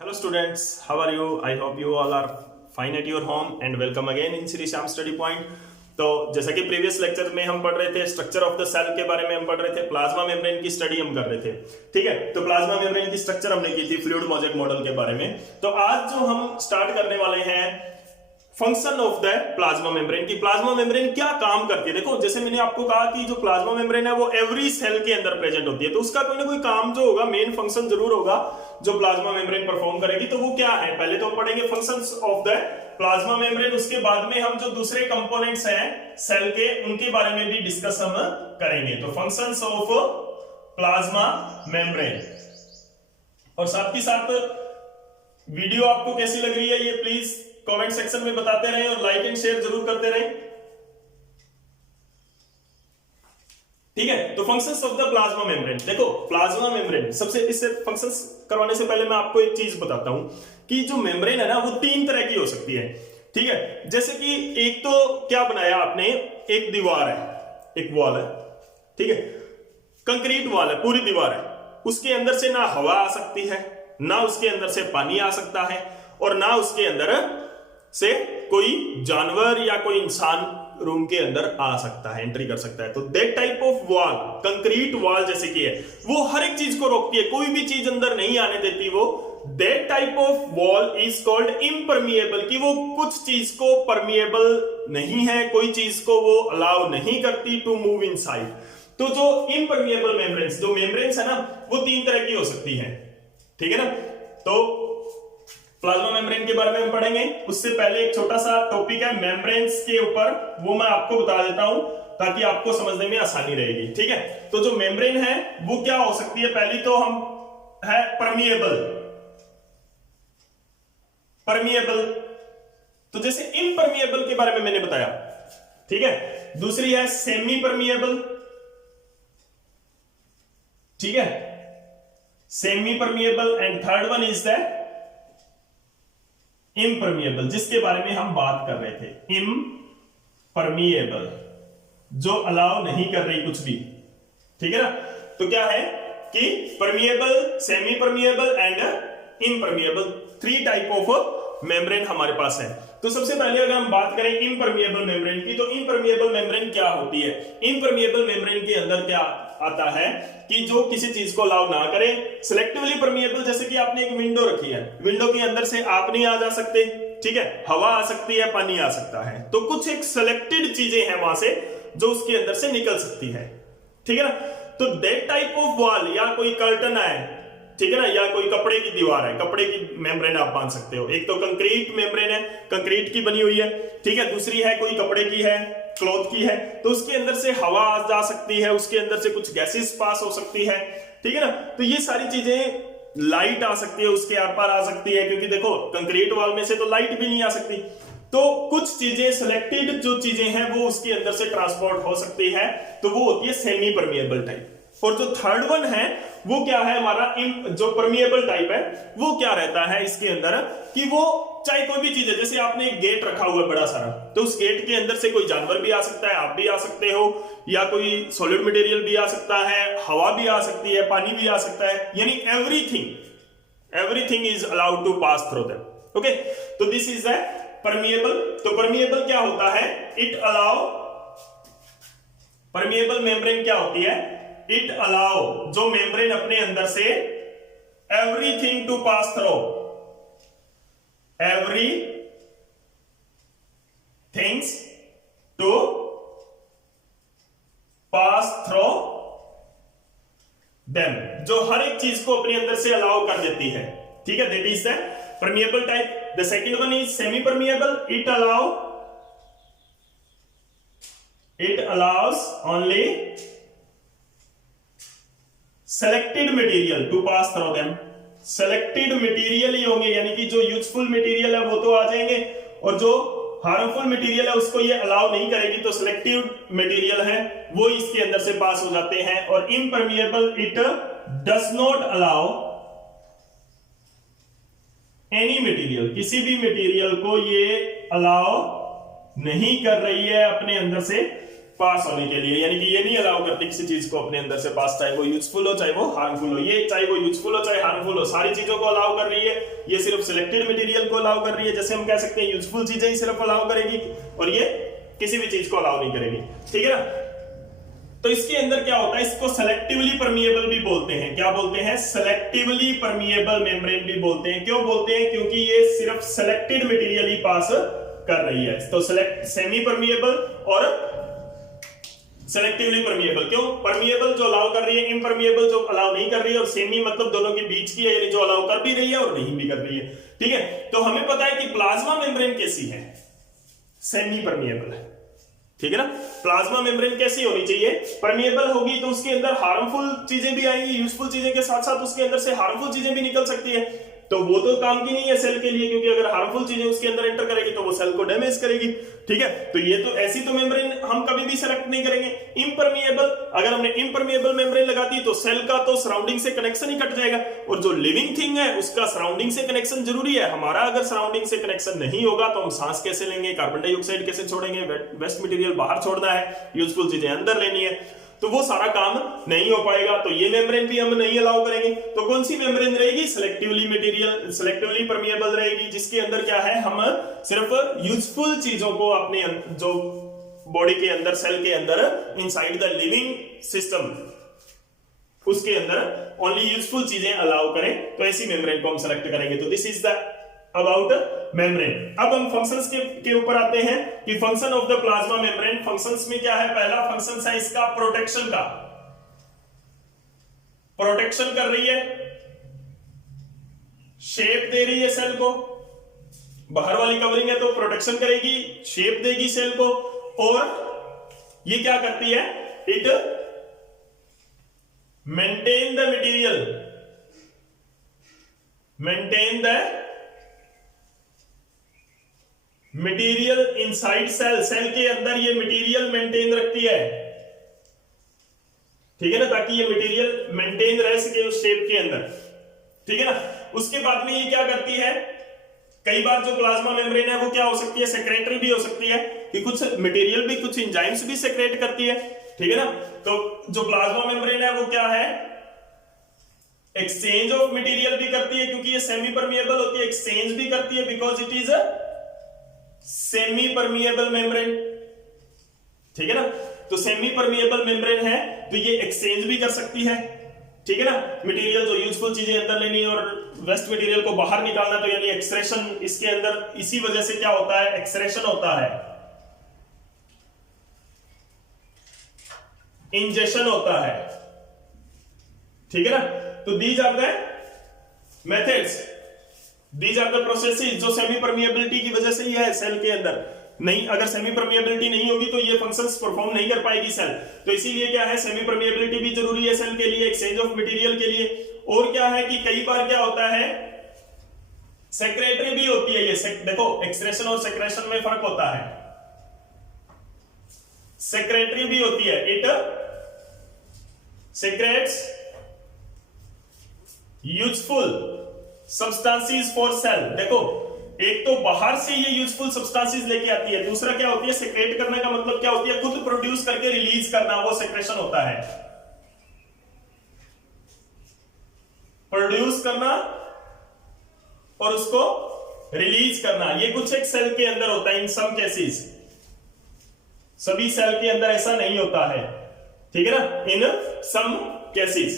Hello students, how are you? I hope you all are fine at your home and welcome again in Shri Sham Study Point। तो जैसा कि previous lecture में हम पढ़ रहे थे स्ट्रक्चर ऑफ द सेल के बारे में, हम पढ़ रहे थे प्लाज्मा मेम्ब्रेन की स्टडी हम कर रहे थे। ठीक है, तो प्लाज्मा मेम्ब्रेन की स्ट्रक्चर हमने की थी फ्लूइड मोज़ेक मॉडल के बारे में। तो आज जो हम स्टार्ट करने वाले हैं function of the plasma membrane की प्लाज्मा मेम्ब्रेन क्या काम करती है। देखो जैसे मैंने आपको कहा कि जो प्लाज्मा मेम्ब्रेन है वो एवरी सेल के अंदर प्रेजेंट होती है, तो उसका कोई ना कोई काम जो होगा, मेन फंक्शन जरूर होगा जो प्लाज्मा मेम्ब्रेन परफॉर्म करेगी। तो वो क्या है, पहले तो हम पढ़ेंगे functions of the plasma membrane, उसके बाद में हम जो दूसरे कंपोनेंट्स हैं सेल के उनके बारे में भी डिस्कस हम करेंगे। तो फंक्शंस ऑफ प्लाज्मा मेम्ब्रेन, और साथ ही साथ वीडियो आपको कैसी लग रही है ये प्लीज कमेंट सेक्शन में बताते रहें और लाइक एंड शेयर जरूर करते रहें। ठीक है, तो functions of the plasma membrane. देखो प्लाज्मा मेम्ब्रेन सबसे, इससे फंक्शंस करवाने से पहले मैं आपको एक चीज बताता हूं कि जो मेम्ब्रेन है ना वो तीन तरह की हो सकती है। ठीक है, जैसे कि एक तो क्या बनाया आपने, एक दीवार है, एक वॉल है, ठीक है, कंक्रीट वॉल है, पूरी दीवार है, उसके अंदर से ना हवा आ सकती है, ना उसके अंदर से पानी आ सकता है, और ना उसके अंदर से कोई जानवर या कोई इंसान रूम के अंदर आ सकता है, एंट्री कर सकता है। तो that type of wall, concrete wall जैसे कि है, वो हर एक चीज को रोकती है, कोई भी चीज अंदर नहीं आने देती। वो that type of wall is called impermeable, कि वो कुछ चीज को परमिएबल नहीं है, कोई चीज को वो अलाउ नहीं करती टू मूव इनसाइड। तो जो इम्परमिएबल मेम्ब्रेन्स, जो मेम्ब्रेन्स है ना, वो तीन तरह की हो सकती है। ठीक है ना, तो प्लाज्मा मेम्ब्रेन के बारे में हम पढ़ेंगे। उससे पहले एक छोटा सा टॉपिक है मेम्ब्रेन्स के ऊपर, वो मैं आपको बता देता हूं ताकि आपको समझने में आसानी रहेगी। ठीक है, तो जो मेम्ब्रेन है वो क्या हो सकती है, पहली तो हम है परमिएबल। परमिएबल तो जैसे इम्परमिएबल के बारे में मैंने बताया, ठीक है। दूसरी है सेमी परमिएबल, ठीक है, semi permeable, and third one is the impermeable, जिसके बारे में हम बात कर रहे थे। इम्परमिएबल जो अलाउ नहीं कर रही कुछ भी, ठीक है ना। तो क्या है कि permeable, semi permeable and impermeable, three type of membrane हमारे पास है। तो सबसे पहले अगर हम बात करें इम्परमिएबल मेम्ब्रेन की, तो इम्परमिएबल मेम्ब्रेन क्या होती है। इम्परमिएबल मेम्ब्रेन के अंदर क्या आता है कि जो किसी चीज को अलाउ ना करे। सिलेक्टिवली परमिएबल, जैसे कि आपने एक विंडो रखी है, विंडो के अंदर से आप नहीं आ जा सकते, ठीक है, हवा आ सकती है, पानी आ सकता है, तो कुछ एक सिलेक्टेड चीजें हैं वहां से जो उसके अंदर से निकल सकती है। ठीक है ना, तो दैट टाइप ऑफ वॉल, या कोई कर्टन है, ठीक है ना, या कोई कपड़े की दीवार है, कपड़े की मेम्ब्रेन आप बांध सकते हो। एक तो कंक्रीट मेम्ब्रेन है, कंक्रीट की बनी हुई है, ठीक है, दूसरी है कोई कपड़े की है, क्लॉथ की है, तो उसके अंदर से हवा आ जा सकती है, उसके अंदर से कुछ गैसेस पास हो सकती है, ठीक है ना। तो ये सारी चीजें, लाइट आ सकती है, उसके आर पार आ सकती है, क्योंकि देखो कंक्रीट वॉल में से तो लाइट भी नहीं आ सकती। तो कुछ चीजें, सिलेक्टेड जो चीजें हैं वो उसके अंदर से ट्रांसपोर्ट हो सकती है, तो वो होती है सेमी परमिएबल टाइप। और जो थर्ड वन है वो क्या है हमारा, जो परमिएबल टाइप है, वो क्या रहता है इसके अंदर कि वो चाहे कोई भी चीज है, जैसे आपने एक गेट रखा हुआ है बड़ा सारा, तो उस गेट के अंदर से कोई जानवर भी आ सकता है, आप भी आ सकते हो, या कोई सॉलिड मटेरियल भी आ सकता है, हवा भी आ सकती है, पानी भी आ सकता है, यानी everything is allowed to pass through that. Okay, तो दिस इज द परमिएबल। तो परमिएबल क्या होता है, इट अलाउ, परमिएबल मेम्ब्रेन क्या होती है, इट अलाउ, जो मेम्ब्रेन अपने अंदर से everything to pass through, every things to pass through them, जो हर एक चीज को अपने अंदर से अलाउ कर देती है। ठीक है, that is the permeable type. The second one is semi permeable, it allows only selected material to pass through them. Selected material ही होंगे, यानी कि जो यूजफुल मटेरियल है वो तो आ जाएंगे, और जो हार्मफुल मटेरियल है उसको ये अलाउ नहीं करेगी, तो सिलेक्टिव मटेरियल है वो इसके अंदर से पास हो जाते हैं। और impermeable, it does not allow any material, किसी भी मटेरियल को ये अलाउ नहीं कर रही है अपने अंदर से पास होने के लिए, यानी कि ये नहीं अलाउ करती किसी चीज को अपने अंदर से पास, चाहे वो यूजफुल हो चाहे वो हार्मफुल हो। ये चाहे वो यूजफुल हो चाहे हार्मफुल हो, सारी चीजों को अलाउ कर रही है। ये सिर्फ सिलेक्टेड मटेरियल को अलाउ कर रही है, जैसे हम कह सकते हैं यूजफुल चीजें ही सिर्फ अलाउ करेगी और ये किसी भी चीज को अलाउ नहीं करेगी, ठीक है ना। तो इसके अंदर क्या होता है, इसको सेलेक्टिवली परमिएबल भी बोलते हैं। क्या बोलते हैं? सेलेक्टिवली परमिएबल मेम्ब्रेन भी बोलते हैं। क्यों बोलते हैं? क्योंकि ये सिर्फ सेलेक्टेड मटेरियल ही पास कर रही है। तो सेमी परमिएबल और सेलेक्टिवली परमिएबल। क्यों? परमिएबल जो अलाउ कर रही है, इम्परमिएबल जो अलाउ नहीं कर रही है, और सेमी मतलब दोनों के बीच की है, यानी जो अलाउ कर भी रही है और नहीं भी कर रही है, ठीक है। तो हमें पता है कि प्लाज्मा मेम्ब्रेन कैसी है, सेमी परमिएबल है, ठीक है ना। प्लाज्मा मेम्ब्रेन कैसी होनी चाहिए? परमिएबल होगी तो उसके अंदर हार्मफुल चीजें भी आएंगी, यूजफुल चीजें के साथ साथ उसके अंदर से हार्मफुल चीजें भी निकल सकती है। तो वो तो काम की नहीं है सेल के लिए, क्योंकि अगर हार्मफुल चीजें उसके अंदर एंटर करेगी तो वो सेल को डैमेज करेगी, ठीक है। तो ये तो ऐसी तो मेम्ब्रेन हम कभी भी सेलेक्ट नहीं करेंगे। इम्परमिएबल, अगर हमने इम्परमिएबल मेम्ब्रेन लगा दी तो सेल का तो सराउंडिंग से कनेक्शन ही कट जाएगा, और जो लिविंग थिंग है उसका सराउंडिंग से कनेक्शन जरूरी है। हमारा अगर सराउंडिंग से कनेक्शन नहीं होगा तो हम सांस कैसे लेंगे, कार्बन डाइऑक्साइड कैसे छोड़ेंगे, वेस्ट मटेरियल बाहर छोड़ना है, यूजफुल चीजें अंदर लेनी है, तो वो सारा काम नहीं हो पाएगा। तो ये मेम्ब्रेन भी हम नहीं अलाउ करेंगे। तो कौन सी मेम्ब्रेन रहेगी? सेलेक्टिवली मटेरियल, सेलेक्टिवली परमिएबल रहेगी, जिसके अंदर क्या है, हम सिर्फ यूजफुल चीजों को अपने जो बॉडी के अंदर, सेल के अंदर, इनसाइड द लिविंग सिस्टम, उसके अंदर ओनली यूजफुल चीजें अलाउ करें, तो ऐसी मेम्ब्रेन को हम सेलेक्ट करेंगे। तो this is the about membrane. अब हम फंक्शंस के ऊपर आते हैं कि function of the plasma membrane. Functions में क्या है? पहला फंक्शन है इसका प्रोटेक्शन का। प्रोटेक्शन कर रही है, शेप दे रही है सेल को, बाहर वाली कवरिंग है तो प्रोटेक्शन करेगी, शेप देगी सेल को, और ये क्या करती है? It maintain the material, maintain the material inside cell. Cell के अंदर ये मटेरियल मेंटेन रखती है, ठीक है ना, ताकि ये मटेरियल मेंटेन रह सके उस शेप के अंदर, ठीक है ना। उसके बाद में ये क्या करती है? कई बार जो प्लाज्मा मेम्ब्रेन है वो क्या हो सकती है? सेक्रेटरी भी हो सकती है, कि कुछ मटेरियल भी, कुछ एंजाइम्स भी सेक्रेट करती है, ठीक है ना। तो जो प्लाज्मा मेम्ब्रेन है वो क्या है? एक्सचेंज ऑफ मटेरियल भी करती है, क्योंकि ये सेमी परमिएबल होती है, एक्सचेंज भी करती है, because it is a semi permeable membrane, ठीक है ना। तो सेमी परमिएबल मेम्ब्रेन है तो ये एक्सचेंज भी कर सकती है, ठीक है ना। मटेरियल जो यूजफुल चीजें अंदर लेनी है और वेस्ट मटेरियल को बाहर निकालना, तो यानी एक्सक्रेशन इसके अंदर, इसी वजह से क्या होता है? एक्सक्रेशन होता है, इंजेक्शन होता है, ठीक है ना। तो these are the methods, these are the processes जो सेमी परमिएबिलिटी की वजह से ही है सेल के अंदर। नहीं, अगर सेमी परमिएबिलिटी नहीं होगी तो ये फंक्शंस परफॉर्म नहीं कर पाएगी सेल। तो इसीलिए क्या है, सेमी परमिएबिलिटी भी जरूरी है सेल के लिए, एक्सचेंज ऑफ मटेरियल के लिए। और क्या है कि कई बार क्या होता है, सेक्रेटरी भी होती है ये। देखो, एक्सक्रेशन और सेक्रेशन में फर्क होता है। सेक्रेटरी भी होती है, it secrets useful substances for sale. देखो, एक तो बाहर से ये यूजफुल सब्सटेंसेस लेके आती है, दूसरा क्या होती है, सेक्रेट करने का मतलब क्या होती है, खुद प्रोड्यूस करके रिलीज करना, वो सेक्रेशन होता है। प्रोड्यूस करना और उसको रिलीज करना, ये कुछ एक सेल के अंदर होता है, इन सम केसेस। सभी सेल के अंदर ऐसा नहीं होता है, ठीक है ना, इन सम केसेस,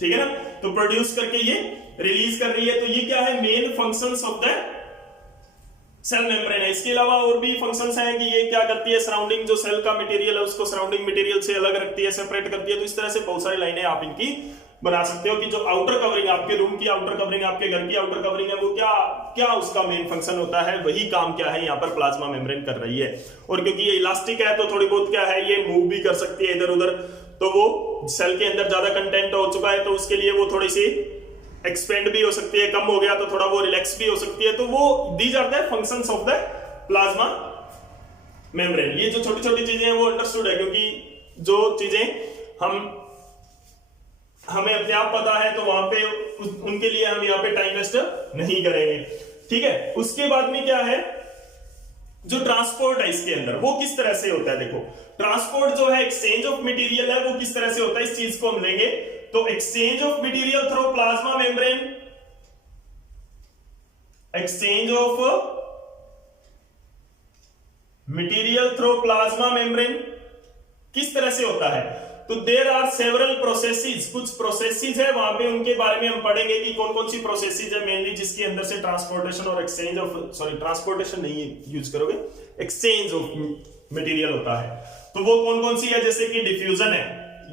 ठीक है ना। तो प्रोड्यूस करके ये रिलीज कर रही है। तो ये क्या है, main functions of the cell membrane है। इसके अलावा और भी फंक्शंस हैं कि ये क्या करती है, सराउंडिंग जो सेल का मटेरियल है उसको सराउंडिंग मटेरियल से अलग रखती है, सेपरेट करती है। तो इस तरह से बहुत सारी लाइनें आप इनकी बना सकते हो कि जो आउटर कवरिंग, आपके रूम की आउटर कवरिंग, आपके घर की आउटर कवरिंग है, वो क्या क्या उसका मेन फंक्शन होता है, वही काम क्या है यहाँ पर प्लाज्मा मेम्ब्रेन कर रही है। और क्योंकि ये इलास्टिक है तो थोड़ी बहुत क्या है, ये मूव भी कर सकती है इधर उधर, तो वो सेल के अंदर ज्यादा कंटेंट हो चुका है तो उसके लिए वो थोड़ी सी एक्सपेंड भी हो सकती है, कम हो गया तो थोड़ा वो रिलैक्स भी हो सकती है। तो वो these are the functions of the plasma membrane. ये जो छोटी छोटी चीजें हैं वो अंडरस्टूड है, क्योंकि जो चीजें हमें अपने आप पता है तो वहां पे उनके लिए हम यहाँ पे टाइम वेस्ट नहीं करेंगे, ठीक है। उसके बाद में क्या है जो ट्रांसपोर्ट है इसके अंदर वो किस तरह से होता है। देखो ट्रांसपोर्ट जो है एक्सचेंज ऑफ मटेरियल है वो किस तरह से होता है, इस चीज को हम लेंगे। तो exchange of material through plasma membrane, exchange of material through plasma membrane किस तरह से होता है। तो देयर आर सेवरल प्रोसेसेस, कुछ प्रोसेसेस है वहां पे, उनके बारे में हम पढ़ेंगे कि कौन कौन सी प्रोसेसेस है मेनली जिसके अंदर से ट्रांसपोर्टेशन और एक्सचेंज ऑफ, सॉरी ट्रांसपोर्टेशन नहीं यूज करोगे, एक्सचेंज ऑफ मटेरियल होता है। तो वो कौन कौन सी है, जैसे कि डिफ्यूजन है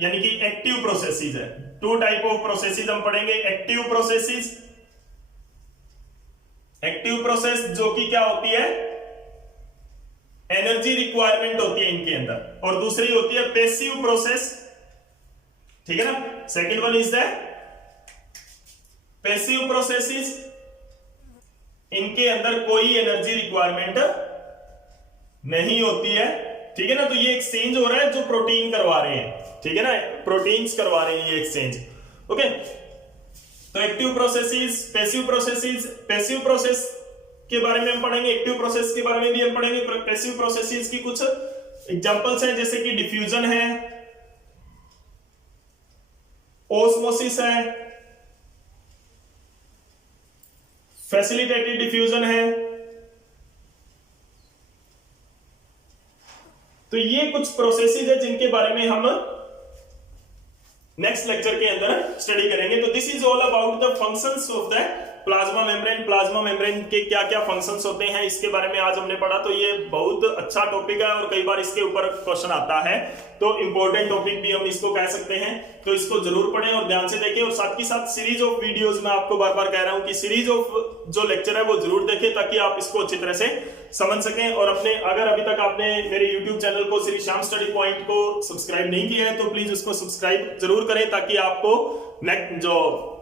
यानी कि एक्टिव प्रोसेसेस है। टू टाइप ऑफ प्रोसेसेस हम पढ़ेंगे, एक्टिव प्रोसेसेस, एक्टिव प्रोसेस जो कि क्या होती है, एनर्जी रिक्वायरमेंट होती है इनके अंदर, और दूसरी होती है पैसिव प्रोसेस, ठीक है ना। Second one is the passive processes, इनके अंदर कोई एनर्जी रिक्वायरमेंट नहीं होती है, ठीक है ना। तो ये एक्सचेंज हो रहा है जो प्रोटीन करवा रहे हैं, ठीक है ना, प्रोटीन्स करवा रहे हैं ये एक्सचेंज, ओके। तो active processes, passive processes, passive process के बारे में हम पढ़ेंगे, एक्टिव प्रोसेस के बारे में भी हम पढ़ेंगे। पैसिव प्रोसेसेस की कुछ एग्जांपल्स हैं जैसे कि डिफ्यूजन है, ओस्मोसिस है, फैसिलिटेटेड डिफ्यूजन है। तो ये कुछ प्रोसेसेस है जिनके बारे में हम नेक्स्ट लेक्चर के अंदर स्टडी करेंगे। तो this is all about the functions of the plasma membrane. Plasma membrane के क्या क्या फंक्शंस होते हैं इसके बारे में आज हमने पढ़ा। तो ये बहुत अच्छा टॉपिक है और कई बार इसके ऊपर क्वेश्चन आता है, तो इंपॉर्टेंट टॉपिक भी हम इसको कह सकते हैं। तो इसको जरूर पढ़ें और ध्यान से देखें, और साथ ही साथ सीरीज ऑफ वीडियोस में आपको बार बार कह रहा हूं कि सीरीज ऑफ जो लेक्चर है वो जरूर देखें ताकि आप इसको अच्छी तरह से समझ सकें। और अपने अगर अभी तक आपने मेरे YouTube चैनल को श्री श्याम स्टडी पॉइंट को सब्सक्राइब नहीं किया है तो प्लीज उसको सब्सक्राइब जरूर करें ताकि आपको नेक्स्ट जो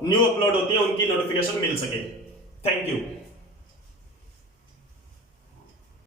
न्यू अपलोड होती है उनकी नोटिफिकेशन मिल सके। Thank you.